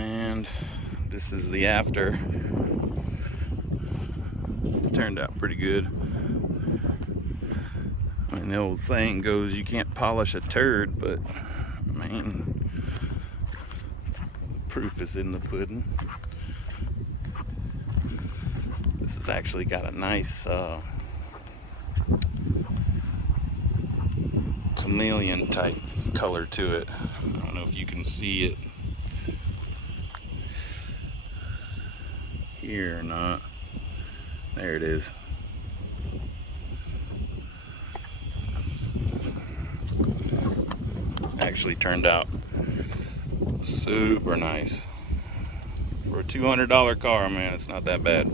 And this is the after. Turned out pretty good. I mean, the old saying goes, you can't polish a turd, but I mean, the proof is in the pudding. This has actually got a nice chameleon type color to it. I don't know if you can see it here or not. There it is. Actually turned out super nice. For a $200 car, man, it's not that bad.